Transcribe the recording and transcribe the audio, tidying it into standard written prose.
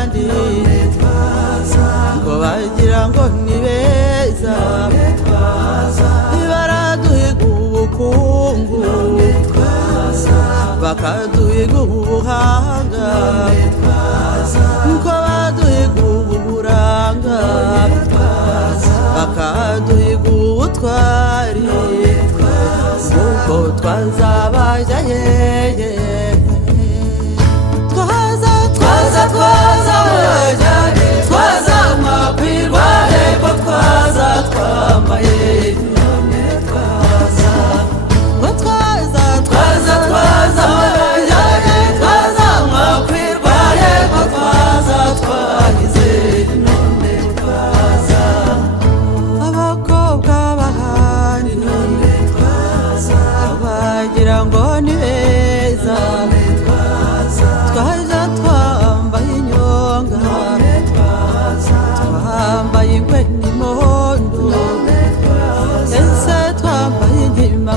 abandi ngo bagira ngo ni beza baraduhiga ubukungu bakaduhiga ubuhanga ngo baduhiga uburanga bakaduhiga ubutwari ubwo twazabajya hehe twaza makwirwa hepfo twaza twambaye none twaza makwirwa hepfo twaza twagize none twaza abakobwa bahandi none twaza bagira ngo ni beza twaja twambaye inyonga twambaye ingwe n'imondo ese twambaye inkima